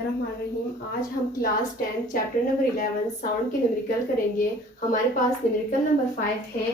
रहीम। आज हम class 10 chapter number 11 sound के न्यूमेरिकल करेंगे। हमारे पास न्यूमेरिकल नंबर 5 है।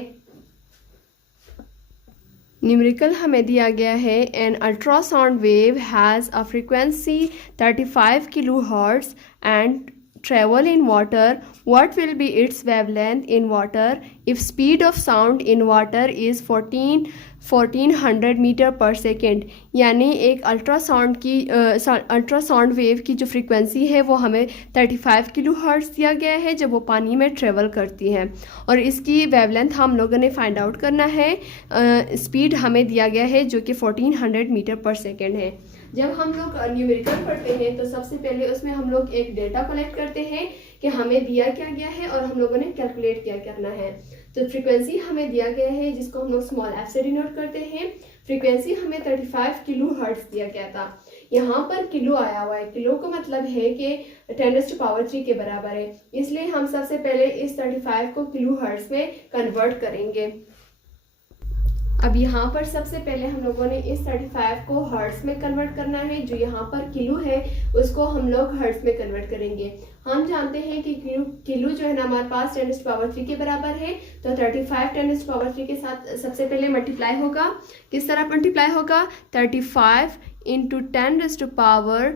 न्यूमेरिकल हमें दिया गया है an ultrasound wave has a frequency 35 kilohertz and travel in water. What will be its wavelength in water if speed of sound in water is 1400 metre पर second. यानी एक ultrasound wave की जो frequency है वो हमें 35 kilo hertz दिया गया है जब वो पानी में ट्रेवल करती है, और इसकी वेवलेंथ हम लोगों ने फाइंड आउट करना है। स्पीड हमें दिया गया है जो कि 1400 मीटर पर सेकेंड है। जब हम लोग न्यूमेरिकल पढ़ते हैं तो सबसे पहले उसमें हम लोग एक डेटा कलेक्ट करते हैं कि हमें दिया क्या गया है और हम लोगों ने कैलकुलेट क्या करना है। तो फ्रीक्वेंसी हमें दिया गया है जिसको हम लोग स्मॉल एफ से डिनोट करते हैं। फ्रीक्वेंसी हमें 35 किलो हर्ट्ज दिया गया था। यहाँ पर किलो आया हुआ है, किलो का मतलब है कि 10⁻³ के बराबर है, इसलिए हम सबसे पहले इस 35 को किलो हर्ट्ज में कन्वर्ट करेंगे। अब यहाँ पर सबसे पहले हम लोगों ने इस 35 को हर्ट्ज में कन्वर्ट करना है। जो यहाँ पर किलो है उसको हम लोग हर्ट्ज में कन्वर्ट करेंगे। हम जानते हैं कि किलो जो है ना हमारे पास 10⁻³ के बराबर है, तो 35 10⁻³ के साथ सबसे पहले मल्टीप्लाई होगा। किस तरह मल्टीप्लाई होगा? 35 × 10⁻³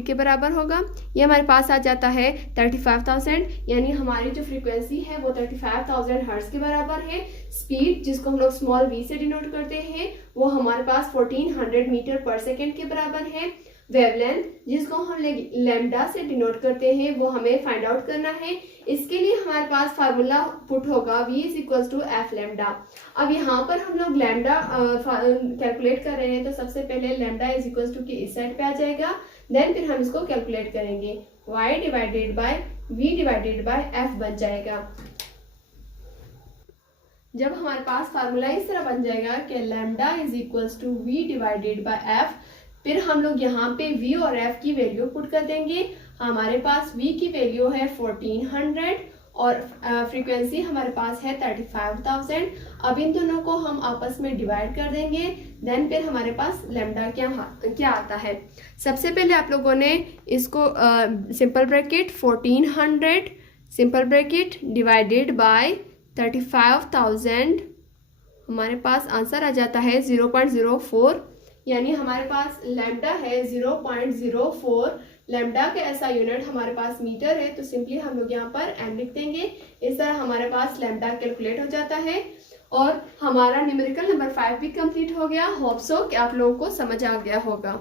के बराबर होगा। ये हमारे पास आ जाता है 35,000, यानी हमारी जो फ्रीक्वेंसी है वो 35,000 हर्ट्ज के बराबर है। स्पीड जिसको हम लोग स्मॉल v से डिनोट करते हैं वो हमारे पास 1400 मीटर पर सेकेंड के बराबर है। वेवलेंथ जिसको हम लैम्डा से डिनोट करते हैं वो हमें फाइंड आउट करना है। इसके लिए हमारे पास फार्मूला पुट होगा v = f लैम्डा। अब यहाँ पर हम लोग लैम्डा कैलकुलेट कर रहे हैं, तो सबसे पहले लैम्डा = के इस साइड पे आ जाएगा, देन फिर हम इसको कैलकुलेट करेंगे। y/v/f बन जाएगा। जब हमारे पास फार्मूला इस तरह बन जाएगा कि लैम्डा = v/f, फिर हम लोग यहाँ पे v और f की वैल्यू पुट कर देंगे। हमारे पास v की वैल्यू है 1400 और फ्रीक्वेंसी हमारे पास है 35,000। अब इन दोनों को हम आपस में डिवाइड कर देंगे, देन फिर हमारे पास लैम्डा क्या आता है। सबसे पहले आप लोगों ने इसको simple bracket 1400 simple bracket divided by 35,000, हमारे पास आंसर आ जाता है 0.04, यानी हमारे पास लैम्डा है 0.04। लैम्डा का ऐसा यूनिट हमारे पास मीटर है, तो सिंपली हम लोग यहाँ पर m लिख देंगे। इस तरह हमारे पास लैम्डा कैलकुलेट हो जाता है और हमारा न्यूमेरिकल नंबर 5 भी कंप्लीट हो गया। होप सो कि आप लोगों को समझ आ गया होगा।